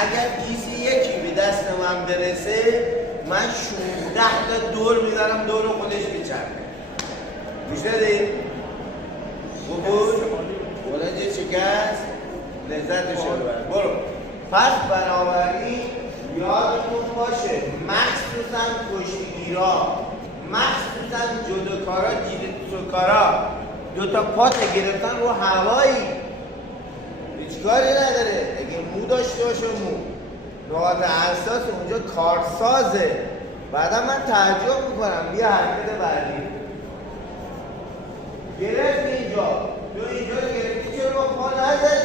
اگر ایزی یکی به دست من برسه من 16 تا دور میذارم دور خودش میچرخه. گوش دادید؟ خوب بود؟ بلنج شکست لذتش رو ببر. برو. پس بنابراین یادتون باشه مخصوصا کشتیگیرا، مخصوصا جودوکارا، جیتسوکارا دوتا پات گرفتن رو هوایی هیچ کاری نداره. اگه مو داشته باشه مو نقاط حساس اونجا کارسازه. بعدا من تعجب میکنم. بیا حرکت بعدی. گرفت اینجا تو اینجا رو گرفتی چرا با پا نزدی؟